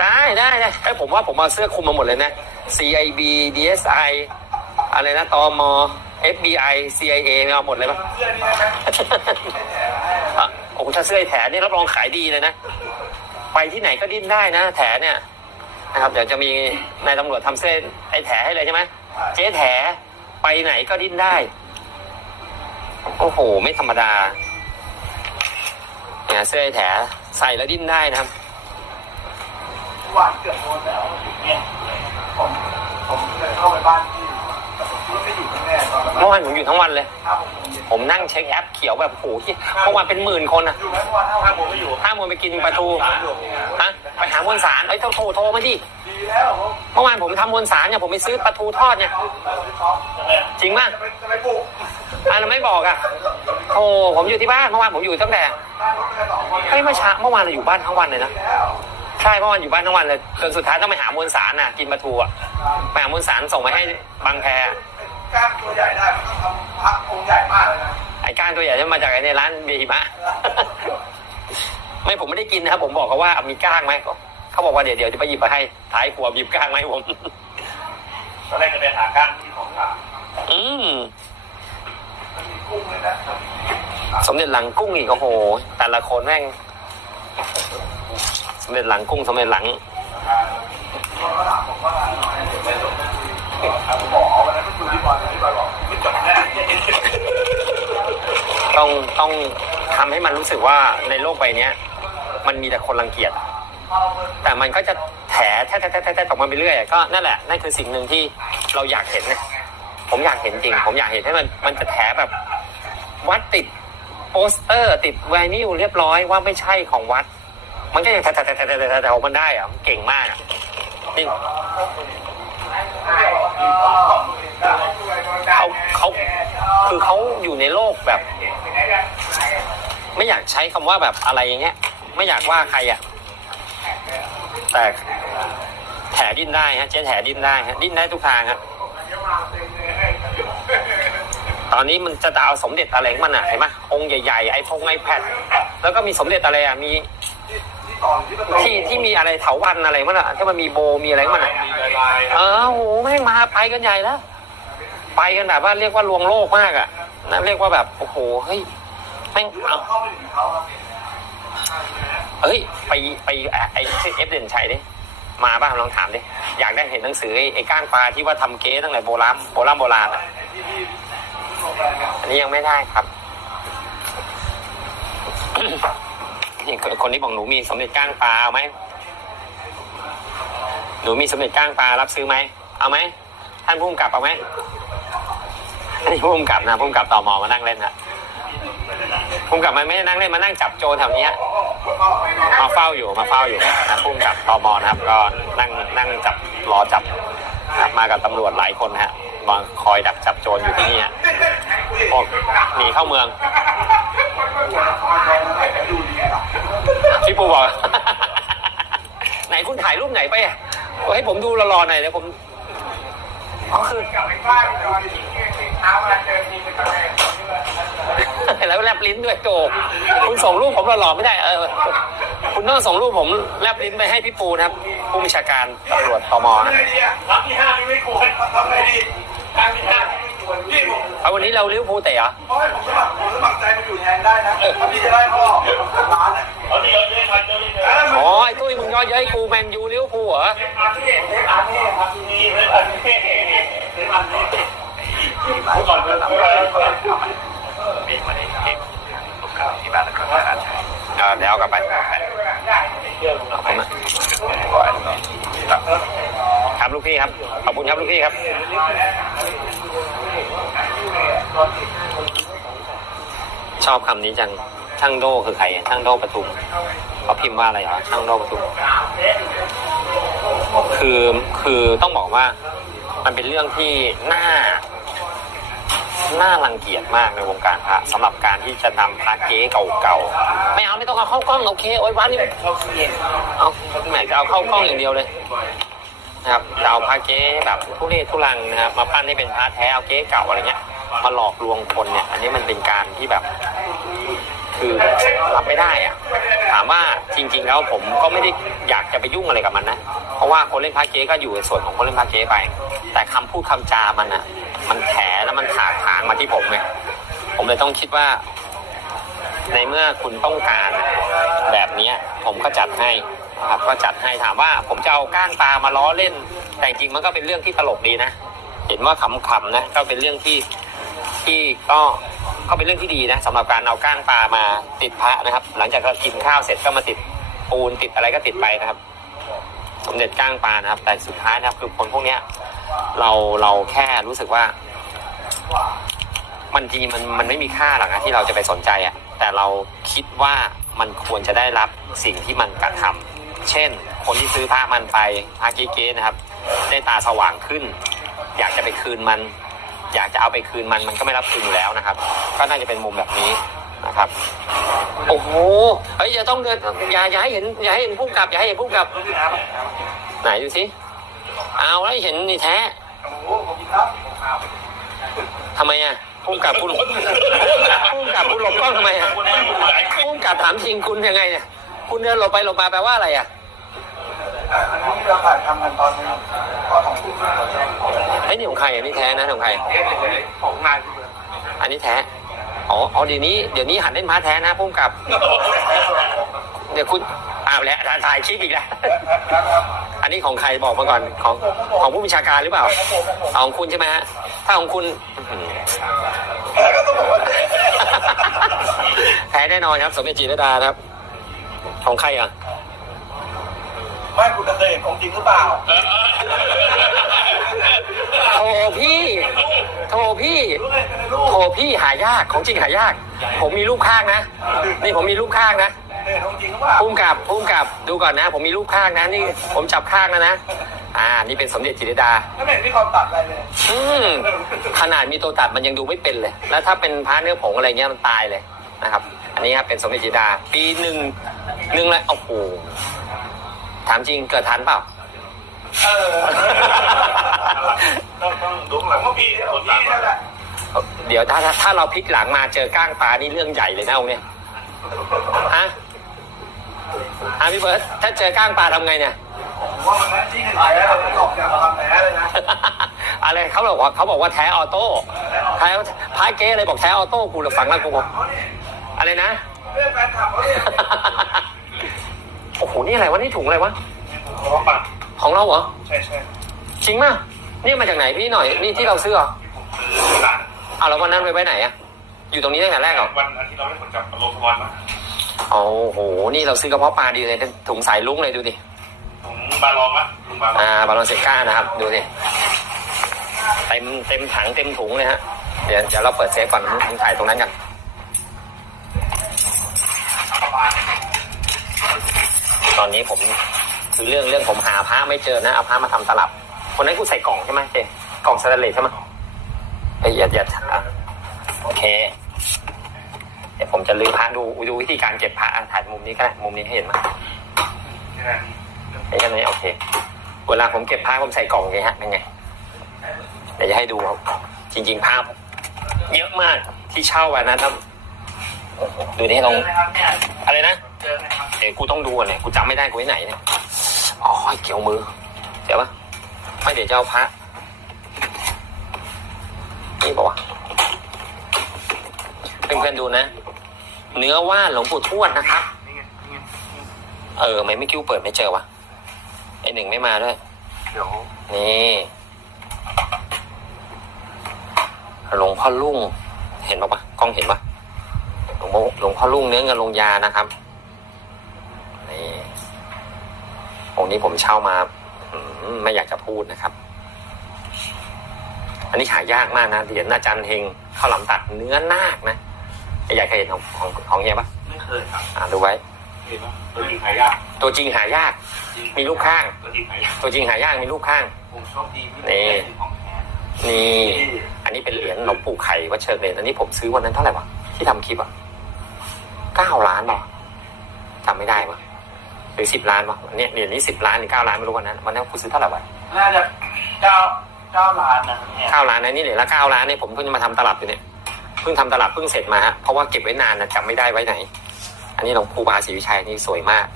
ได้ได้ได้ไอ้ยผมว่าผมเอาเสื้อคลุมมาหมดเลยนะ CIB DSI อะไรนะตม FBI CIA เอาหมดเลยปะเสื้อนี่ได้ไหมอะโอ้โหถ้าเสื้อไอ้แถนี่รับรองขายดีเลยนะ ไปที่ไหนก็ดิ้นได้นะ แถเนี่ยนะครับเดี๋ยวจะมีนายตำรวจทำเส้นไอ้แถให้เลยใช่ไหมเจ๊แถไปไหนก็ดิ้นได้ โอ้โห ไม่ธรรมดาเนี่ยเสื้อไอ้แถใส่แล้วดิ้นได้นะครับ เลยเข้าไปบ้านที่แต่ผมคิดว่าไม่อยู่แน่ๆตอนนั้นเมื่อวานผมอยู่ทั้งวันเลย ห้าโมงเย็นผมนั่งเช็คแอปเขียวแบบโอ้โหที่เมื่อวานเป็นหมื่นคนอะอยู่ไหมเมื่อวานห้าโมงไม่อยู่ห้าโมงไปกินปลาทูฮะไปหามวลสารไอ้ยโทรโทรโทรมาดิดีแล้วผมเมื่อวานผมทำมวลสารเนี่ยผมไปซื้อปลาทูทอดเนี่ยจริงมากจะไปจะไปปลูกอะเราไม่บอกอะโอ้ผมอยู่ที่บ้านเมื่อวานผมอยู่ตั้งแต่บ้านรถแค่สองคนเฮ้ยเมื่อเช้าเมื่อวานเราอยู่บ้านทั้งวันเลยนะ แล้ว ใช่เมื่อวานอยู่บ้านทั้งวันเลยจนสุดท้ายต้องไปหามวลสารน่ะกินปลาทูอะไปหามวลสารส่งไปให้บางแพกล้ามตัวใหญ่ได้มันต้องทำพักองค์ใหญ่มากเลยนะไอ้ก้านตัวใหญ่จะมาจากไอ้ในร้านเบียร์หิมะไม่ผมไม่ได้กินนะครับผมบอกเขาว่ามีก้างไหมเขาบอกว่าเดี๋ยวเดี๋ยวจะไปหยิบมาให้ท้ายครัวหยิบก้างมาให้ผมตอนแรกจะไปหาก้านที่ของขาอืมมันมีกุ้งเลยนะสมเด็จหลังกุ้งอีกโอ้โห แต่ละคนแม่ง สมเด็จหลังกุ้งสมเด็จหลังคนก็ถามผมว่าไม่จบไม่คุยผมบอกวันนั้นก็คุยที่บอลที่บอลบอกไม่จบแน่ต้องต้องทำให้มันรู้สึกว่าในโลกใบเนี้ยมันมีแต่คนรังเกียจ แต่มันก็จะแถแท้แท้แท้แท้แท้ออกมาไปเรื่อยก็นั่นแหละนั่นคือสิ่งหนึ่งที่เราอยากเห็นนะผมอยากเห็นจริง ผมอยากเห็นให้มันมันจะแถแบบวัดติดโปสเตอร์ ติดไวนิลเรียบร้อยว่าไม่ใช่ของวัด มันก็ยังแถแถแถแถแถแถแถของมันได้อะเก่งมากอะนี่เขาเขาคือเขาอยู่ในโลกแบบ ไม่อยากใช้คำว่าแบบอะไรอย่างเงี้ย ไม่อยากว่าใครอะ แต่แถดิ้นได้ฮะเจ๊แถดิ้นได้ฮะดิ้นได้ทุกทางฮะตอนนี้มันจะเอาสมเด็จอะไรของมันอะเห็นไหมองค์ใหญ่ๆไอพงไอแพดแล้วก็มีสมเด็จอะไรอะมี ที่ที่มีอะไรเถาวันอะไรมันอะที่มันมีโบมีอะไรของมันอะมีลายเออโหแม่งมาไปกันใหญ่แล้วไปกันแบบว่าเรียกว่าลวงโลกมากอะนั่นเรียกว่าแบบโอ้โหเฮ้ยแม่งเอาเข้าไปถึงเขาครับเอ้ยไปไปไอ้ที่เอฟเด่นชัยดิมาบ้างลองถามดิอยากได้เห็นหนังสือไอ้ไอ้ก้านปลาที่ว่าทำเก๊ตั้งแต่โบราณโบราณโบราณอะที่ที่โรงแรมเนี่ยอันนี้ยังไม่ได้ครับ นี่คนคนที่บอกหนูมีสมเด็จก้างปลาเอาไหมหนูมีสมเด็จก้างปลารับซื้อไหมเอาไหมท่านผู้กำกับเอาไหมนนี้ผู้กำกับนะผู้กำกับต่อหมอมานั่งเล่นนะผู้กำกับมันไม่ได้นั่งเล่นมานั่งจับโจรแถวนี้มาเฝ้าอยู่มาเฝ้าอยู่นะพุ่มกลับต่อมอนะครับก็นั่งนั่งจับรอจับนะครับมากับตำรวจหลายคนนะฮะมาคอยดักจับโจรอยู่ที่นี่ฮะพวกหนีเข้าเมือง ไหนไปอะให้ผมดูรอๆหน่อยเดี๋ยวผมอ๋อคือกลับไปบ้านตอนเช้ามาเจอทีเป็นตะแคงแล้วแลบลิ้นด้วยโจคุณส่งรูปผมหล่อๆไม่ได้เออคุณต้องส่งรูปผมแลบลิ้นไปให้พี่ปูนะครับ ผู้บัญชาการตำรวจตมทำนะไงดีอะรับที่ห้านี่ไม่ควรทำไงดีทางที่ห้านี่ไม่ควรพี่ผมเอาวันนี้เราลิ้วภูลเตะเหรอเพราะให้ผมสมัครผมสมัครใจมาอยู่แทนได้นะถ้าพี่จะได้พ่อร้าน อะเอาที่เราเล่นทันเจอเล่นเอออ๋อไอ้ตุ้ยมึงย่อเย้ยกูแมนยูลิ้วภูลเหรออาเท่เล่นอาเท่ครับที่นี่เล่นอาเท่เล่นอาเท่ผู้ก่อนเลยเออเดี๋ยวเอากลับไปเอาไปมาครับลูกพี่ครับ ขอบคุณครับลูกพี่ครับชอบคำนี้จัง ช่างโดคือใครช่างโดปทุมเขาพิมพ์ว่าอะไรเหรอช่างโดปทุมคือคือต้องบอกว่า มันเป็นเรื่องที่น่าน่ารังเกียจมากในวงการพระสำหรับการที่จะนำพระเก๊เก่าๆไม่เอาไม่ต้องเอาเข้ากล้องโอเคโอ้ยวันนี้เอาแหมจะเอาเข้ากล้องอย่างเดียวเลยนะครับจะเอาพระเก๊แบบทุเรศทุรังนะครับมาปั้นให้เป็นพระแท้เอาเก๊เก่าอะไรเงี้ยมาหลอกลวงคนเนี่ย อันนี้มันเป็นการที่แบบ คือรับไม่ได้อะถามว่าจริง ๆ แล้วผมก็ไม่ได้อยากจะไปยุ่งอะไรกับมันนะเพราะว่าคนเล่นพระเก๊ก็อยู่ในส่วนของคนเล่นพระเก๊ไป แต่คำพูดคำจามันอะ มันแถแล้วมันถากถางมาที่ผมไงผมเลยต้องคิดว่า ในเมื่อคุณต้องการแบบนี้ผมก็จัดให้ครับก็จัดให้ถามว่าผมจะเอาก้างปลามาล้อเล่น แต่จริงๆมันก็เป็นเรื่องที่ตลกดีนะ เห็นว่าขำๆนะก็เป็นเรื่องที่ที่ก็ ก็เป็นเรื่องที่ดีนะสำหรับการเอาก้างปลามาติดพระนะครับ หลังจากเรากินข้าวเสร็จก็มาติดปูนติดอะไรก็ติดไปนะครับ สมเด็จก้างปลานะครับ แต่สุดท้ายนะครับคือคนพวกเนี้ยเราเราแค่รู้สึกว่า มันจริงมันมันไม่มีค่าหรอกนะที่เราจะไปสนใจอะแต่เราคิดว่ามันควรจะได้รับสิ่งที่มันกระทำเช่น คนที่ซื้อผ้ามันไปผ้าเก๊ๆนะครับ ได้ตาสว่างขึ้น อยากจะไปคืนมัน อยากจะเอาไปคืนมันมันก็ไม่รับคืนอยู่แล้วนะครับ ก็น่าจะเป็นมุมแบบนี้นะครับโอ้โหเฮ้ยอย่าต้องเดินอย่าอย่าให้เห็นอย่าให้เห็นผู้กำกับอย่าให้เห็นผู้กำกับรู้ที่น้ำน้ำไหนดูสิเอาแล้วเห็นนี่แท้โอ้โหผมกินครับผมขาวทำไมอะพุ่งกับคุณพุ่งกับคุณหลบกล้องทำไมอะพุ่งกับถามจริงคุณยังไงเนี่ยคุณเดินหลบไปหลบมาแปลว่าอะไรอะ อันนี้เราถ่ายทำกันตอนนี้ตอนของคุณไอ้ยนี่ของใครอะนี่แท้นะของใคร ของนายที่เมืองอันนี้แท้ อ๋ออ๋อเดี๋ยวนี้ เดี๋ยวนี้หันเล่นม้าแท้นะพุ่งกับ เดี๋ยวคุณอ้าวแล้วถ่ายคลิปอีกแล้ว อันนี้ของใครบอกมาก่อน ของของผู้บัญชาการหรือเปล่าเอาของคุณใช่ไหมฮะ ถ้าของคุณอื้อหือก็ต้องบอกว่าแพ้แน่นอนครับสมเด็จจีนดาครับ ของใครอะไม่คุณ เคยเห็นของจริงหรือเปล่าโถพี่โถพี่รู้เลยในรูปโถพี่หายากของจริงหายาก ผมมีรูปข้างนะนี่ผมมีรูปข้างนะเห็นของจริงหรือเปล่าพุ่มกับพุ่มกับดูก่อนนะ ผมมีรูปข้างนะนี่ผมจับข้างแล้วนะอ่า นี่เป็นสมเด็จจิตรดาไม่เห็นมีความตัดอะไรเลย อืมขนาดมีตัวตัดมันยังดูไม่เป็นเลย แล้วถ้าเป็นพระเนื้อผงอะไรเงี้ยมันตายเลยนะครับ อันนี้ครับเป็นสมเด็จจิตรดา ปีหนึ่งหนึ่งแล้วโอ้โห ถามจริงเกิดทันเปล่า เออต้องต้องดูหลังว่าพี่เอาพี่นั่นแหละเดี๋ยวถ้าถ้าถ้าเราพลิกหลังมาเจอก้างปลานี่เรื่องใหญ่เลยนะองค์เนี่ยฮะฮะพี่เบิร์ตถ้าเจอก้างปลาทำไงเนี่ย ผมว่ามันแท้จริงขายแล้วเราตอบจากทำแท้เลยนะอะไรเขาบอกว่าเขาบอกว่าแท้ออโต้แท้พายเก้อะไรบอกแท้ออโต้กูเลยฟังแล้วกูบอกเขาเนี่ยอะไรนะเพื่อนแฟนคลับเขาเนี่ย โอ้โหนี่อะไรวะนี่ถุงอะไรวะขอปัดของเราเหรอใช่ใช่จริงป่ะนี่มาจากไหนพี่หน่อยนี่ที่เราซื้อเหรอซื้อร้านเอาแล้ววันนั้นไปไว้ไหนอะอยู่ตรงนี้ตั้งแต่แรกเหรอวันอาทิตย์เราได้ผลจากโลทวันนะโอ้โหนี่เราซื้อกระเพาะปลาดีเลยถุงสายลุ้งเลยดูดิผมบาลองละลุงบาลองอ่าบาลอนเซก้านะครับดูสิเต็มเต็มถังเต็มถุงเลยฮะเดี๋ยวเดี๋ยวเราเปิดเซฟก่อนมึงถ่ายตรงนั้นกัน ตอนนี้ผมคือเรื่องเรื่องผมหาพระไม่เจอนะเอาพระมาทำตลับคนนั้นกูใส่กล่องใช่ไหมเจกล่องสแตนเลสใช่ไหมไอ้ยอย่าอย่าอะโอเค เดี๋ยวผมจะลือพระดูดูวิธีการเก็บพระอะถ่ายมุมนี้ก็ได้มุมนี้ให้เห็นไหมไอ้แค่นี้โอเค เวลาผมเก็บผ้าผมใส่กล่องไงฮะเป็นไงเดี๋ยวจะให้ดูครับจริง ๆ ภาพ เยอะมากที่เช่าไว้นะครับดูนี่ลองอะไรนะเจอไหมครับ เดี๋ยวกูต้องดูก่อนเนี่ยกูจำไม่ได้กูไว้ไหนเนี่ยอ๋อเกี่ยวมือเดี๋ยวปะไม่เดี๋ยวจะเอาพระนี่ปะวะเพื่อนๆดูนะ เนื้อว่านหลวงปู่ทวดนะครับเออไม่ไม่กิ้วเปิดไม่เจอวะไอหนึ่งไม่มาด้วยเดี๋ยวนี่หลวงพ่อลุ่งเห็นปะปะกล้องเห็นปะหลวงพ่อหลวงพ่อลุ่งเนื้อเงินลงยานะครับนี่ องค์นี้ผมเช่ามาอืมไม่อยากจะพูดนะครับ อันนี้หายากมากนะเหรียญอาจารย์เฮงข้าวหลามตัดเนื้อนาคนะอยากเคยเห็นของของของเฮียปะไม่เคยครับอ่าดูไว้เห็นปะตัวจริงหายาก ตัวจริงหายาก มีลูกข้าง ตัวจริงหายากตัวจริงหายากมีลูกข้างผมโชคดีที่นี่ได้ถึงของแท้นี่ อันนี้เป็นเหรียญหลวงปู่ไข่วัดเชิงเลนอันนี้ผมซื้อวันนั้นเท่าไหร่วะที่ทำคลิปอะเก้าล้านบาทจำไม่ได้วะ หรือสิบล้านวะเนี่ยเหรียญนี้สิบล้านหรือเก้าล้านไม่รู้วันนั้นวันนั้นคุณซื้อเท่าไหร่วะน่าจะเก้าเก้าล้านนะเนี่ยเก้าล้านนะนี่เหรียญละเก้าล้านเนี่ยผมเพิ่งจะมาทำตลับอยู่เนี่ยเพิ่งทำตลับเพิ่งเสร็จมาฮะเพราะว่าเก็บไว้นานนะจำไม่ได้ไว้ไหน อันนี้หลวงปู่บาศรีวิชัยนี่สวยมาก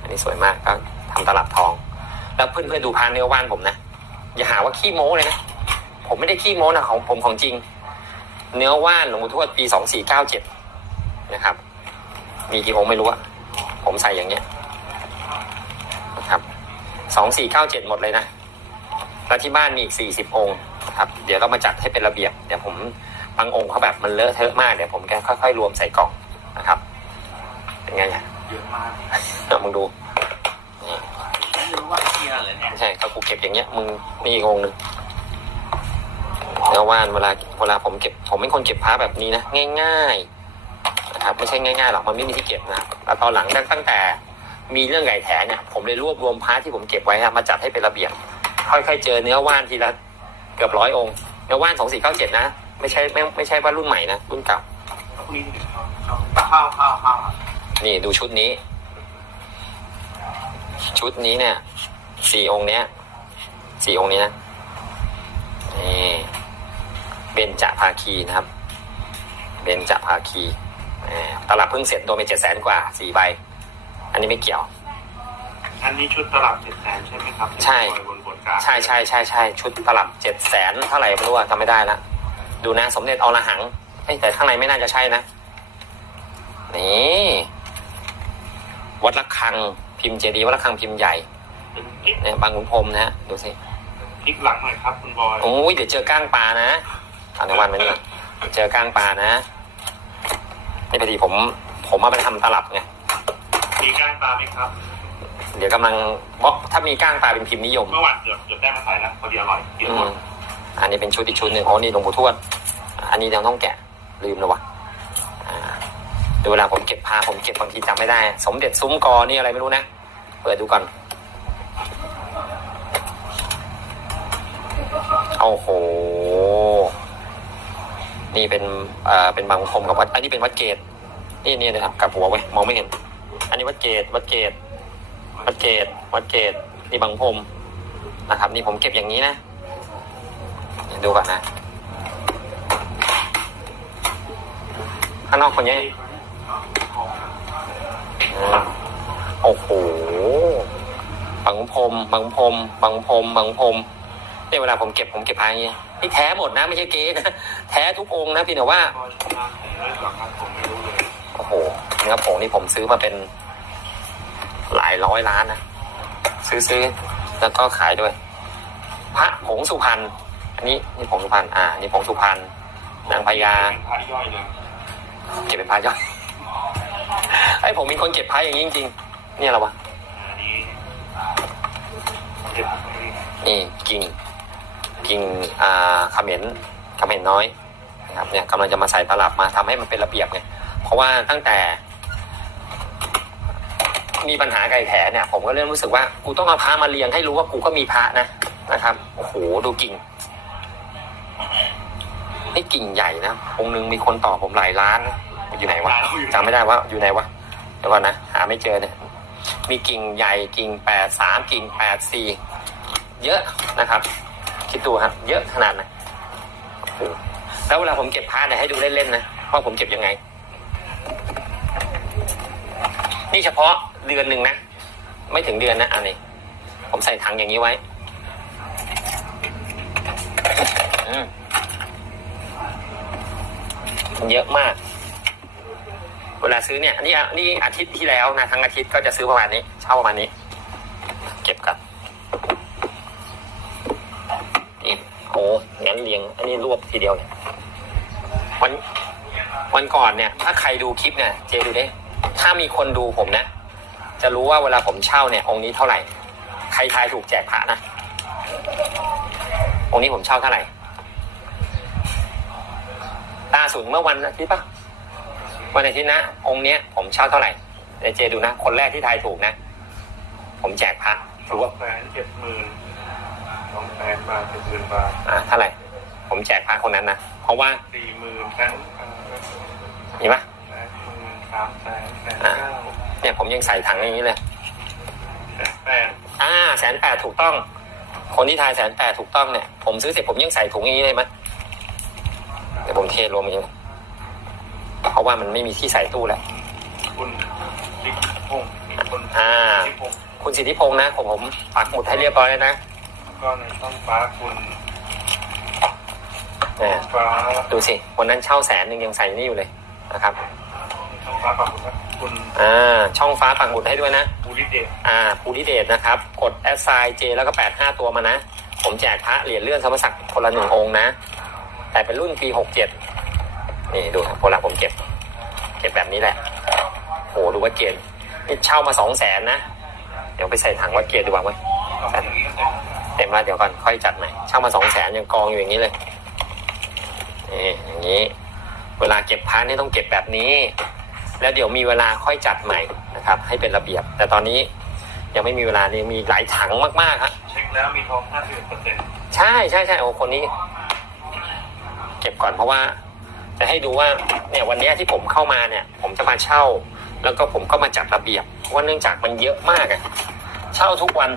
อันนี้สวยมากก็ทำตลับทอง แล้วเพื่อนๆดูพานเนื้อว่านผมนะอย่าหาว่าขี้โม้เลยนะผมไม่ได้ขี้โม้นะของผมของจริง เนื้อว่านหลวงปู่ทวดปีสองสี่เก้าเจ็ดนะครับ มีกี่องค์ไม่รู้อะผมใส่อย่างเงี้ยนะครับ สองสี่เก้าเจ็ดหมดเลยนะแล้วที่บ้านมีอีกสี่สิบองค์ครับ เดี๋ยวเรามาจัดให้เป็นระเบียบเดี๋ยวผมบางองค์เขาแบบมันเลอะเทอะมากเดี๋ยวผมแกค่อยๆรวมใส่กล่องนะครับ เป็นไงเนี่ยเยอะมากเอามึงดูนี่ไม่รู้ว่าเคลียร์เลยเนี่ยไม่ใช่ก็กูเก็บอย่างเงี้ยมึงมีอีกองค์หนึ่งเนื้อว่านเวลาเวลาผมเก็บ ผมเป็นคนเก็บพระแบบนี้นะง่ายๆนะครับไม่ใช่ง่ายๆหรอกมันไม่มีที่เก็บนะแล้วตอนหลังตั้งแต่ มีเรื่องไก่แถเนี่ยผมเลยรวบรวมพระที่ผมเก็บไว้นะมาจัดให้เป็นระเบียบ ค่อยๆเจอเนื้อว่านทีละเกือบร้อยองค์เนื้อว่านสองสี่เก้าเจ็ดนะ ไม่ใช่ไม่ไม่ใช่ว่ารุ่นใหม่นะรุ่นเก่าพรุ่งนี้ถึงเข้าเข้าเข้าเข้านี่ดูชุดนี้ ชุดนี้เนี่ยสี่องค์เนี้ยสี่องค์นี้นะนี่เบญจภาคีนะครับ เบญจภาคีแหมตลับเพิ่งเสร็จโดนไปเจ็ดแสนกว่าสี่ใบ อันนี้ไม่เกี่ยว อันนี้ชุดตลับเจ็ดแสนใช่ไหมครับใช่ บนบนกลางใช่ใช่ใช่ใช่ชุดตลับเจ็ดแสนเท่าไหร่ไม่รู้อะจำไม่ได้ละดูนะสมเด็จอรหังเอ้ยแต่ข้างในไม่น่าจะใช่นะ นี่ วัดระฆังพิมพ์เจดีย์วัดระฆังพิมพ์ใหญ่เป็นพลิกเนี่ยบางขุนพรหมนะฮะดูสิพลิกหลังหน่อยครับคุณบอยโอ้ยเดี๋ยวเจอก้างปลานะเอาในวันมานี่ก่อนเจอก้างปลานะนี่พอดีผม ผมมาไปทำตลับไง มีก้างตาไหมครับเดี๋ยวกำลังบอกถ้ามีก้างปลาเป็นพิมพ์นิยม เมื่อวานเกือบเกือบได้มาใส่นะพอดีอร่อยกินอืหมมดอันนี้เป็นชุดอีกชุดหนึ่งอ๋อนี่หลวงปู่ทวด อันนี้เราต้องแกะลืมแล้ววะอ่าดูเวลาผมเก็บพาผมเก็บบางทีจำไม่ได้ สมเด็จซุ้มกอนี่อะไรไม่รู้นะ เปิดดูก่อนโอ้โห นี่เป็นเอ่อเป็นบางคมกับวัด อันนี้เป็นวัดเกตนี่นี่นะครับกลับหัวไว้มองไม่เห็น อันนี้วัดเกตวัดเกตวัดเกตวัดเกตนี่บางพรมนะครับ นี่ผมเก็บอย่างนี้นะดูก่อนนะข้างนอกคนนี้อืมโอ้โหบางพรมบางพรมบางพรมบางพรมเนี่ยเวลาผมเก็บผมเก็บพายอย่างเงี้ยนี่แท้หมดนะไม่ใช่เก๊นะแท้ทุกองนะพี่แต่ว่าบอยชนะผมเลยหรอครับผมไม่รู้เลยโอ้โหเนื้อผงนี่ผมซื้อมาเป็น หลายร้อยล้านนะซื้อซื้อแล้วก็ขายด้วย พระผงสุพรรณอันนี้นี่ผงสุพรรณอ่า นี่ผงสุพรรณนางพญาเป็นพระย่อยเลยเก็บเป็นพระย่อยไอ้ผมมีคนเก็บพระอย่างนี้จริงๆเนี่ยเหรอวะอันนี้เก็บไว้นี่กิ่งกิ่งอ่าเขมรเขมรน้อยนะครับเนี่ยกำลังจะมาใส่ตลับมาทำให้มันเป็นระเบียบไงเพราะว่าตั้งแต่ มีปัญหาไก่แถเนี่ยผมก็เริ่มรู้สึกว่ากูต้องเอาพระมาเรียงให้รู้ว่ากูก็มีพระนะนะครับโอ้โหดูกิ่งนี่กิ่งใหญ่นะองค์หนึ่งมีคนต่อผมหลายล้านนะอยู่ไหนวะจำไม่ได้ว่าอยู่ไหนวะเดี๋ยวก่อนนะหาไม่เจอเนี่ยมีกิ่งใหญ่กิ่งแปดสามกิ่งแปดสี่เยอะนะครับ คิดดูครับ เยอะขนาดไหนโอ้โหแล้วเวลาผมเก็บพระเนี่ยให้ดูเล่นๆนะว่าผมเก็บยังไง นี่เฉพาะ เดือนหนึ่งนะ ไม่ถึงเดือนนะอันนี้ ผมใส่ถังอย่างนี้ไว้เยอะมาก เวลาซื้อเนี่ยนี่นี่อาทิตย์ที่แล้วนะทั้งอาทิตย์ก็จะซื้อประมาณนี้ เช่าประมาณนี้ เก็บกันนี่โอ้งั้นเรียง อันนี้รวบทีเดียวเลยวันวันก่อนเนี่ย ถ้าใครดูคลิปเนี่ย เจดูดิถ้ามีคนดูผมนะ จะรู้ว่าเวลาผมเช่าเนี่ยองค์นี้เท่าไหร่ ใครทายถูกแจกพระนะ องค์นี้ผมเช่าเท่าไหร่ล่าสุดเมื่อวันอาทิตย์ปะวันอาทิตย์นะ องค์เนี้ยผมเช่าเท่าไหร่เดี๋ยวเจดูนะ คนแรกที่ทายถูกนะ ผมแจกพระสองแสนเจ็ดหมื่นสองแสนบาทเจ็ดหมื่นบาทอ่าเท่าไหร่ ผมแจกพระคนนั้นนะ เพราะว่าสี่หมื่นแสนเอ่อมีปะแสนหมื่นสามแสนแสนเก้า เนี่ยผมยังใส่ถังอย่างนี้เลยแสนแปดอ่าแสนแปดถูกต้อง คนที่ทายแสนแปดถูกต้องเนี่ย ผมซื้อเสร็จผมยังใส่ถุงอย่างนี้เลยไหมยเดี๋ยวผมเทรวมอย่างนี้เพราะว่ามันไม่มีที่ใส่ตู้แล้วคุณติ๊กพงศ์อะคุณอ่าที่ผมคุณสิทธิพงษ์นะผมผมปักหมุดให้เรียบร้อยแล้วนะก็ในช่องฟ้าคุณเนี่ยฟ้าดูสิวันนั้นเช่าแสนหนึ่งยังใส่นี่อยู่เลยนะครับช่องฟ้าปักคุณนะ คุณอ่าช่องฟ้าปักหมุดให้ด้วยนะภูริเดชอ่าภูริเดชนะครับ กดแอดไซน์เจแล้วก็แปดห้าตัวมานะ ผมแจกพระเหรียญเลื่อนสมศักดิ์คนละหนึ่งองค์นะ แต่เป็นรุ่นปีหกเจ็ดนี่ดูครับโบราณผมเก็บ เก็บแบบนี้แหละโหดูว่าเกณฑ์นี่เช่ามาสองแสนนะ เดี๋ยวไปใส่ถังวัดเกณฑ์ดีกว่าไหมกับอย่างนี้เต็มเต็มแล้วเดี๋ยวก่อนค่อยจัดใหม่เช่ามาสองแสนยังกองอยู่อย่างนี้เลยนี่อย่างนี้ เวลาเก็บพระนี่ต้องเก็บแบบนี้ แล้วเดี๋ยวมีเวลาค่อยจัดใหม่นะครับ ให้เป็นระเบียบ แต่ตอนนี้ยังไม่มีเวลานี่มีหลายถังมากๆฮะเช็คแล้วมีทอง51เปอร์เซ็นต์ใช่ใช่ใช่โอ้คนนี้ เก็บก่อนเพราะว่า จะให้ดูว่าเนี่ยวันเนี้ยที่ผมเข้ามาเนี่ย ผมจะมาเช่า แล้วก็ผมก็มาจัดระเบียบเพราะว่าเนื่องจากมันเยอะมากอะเช่าทุกวัน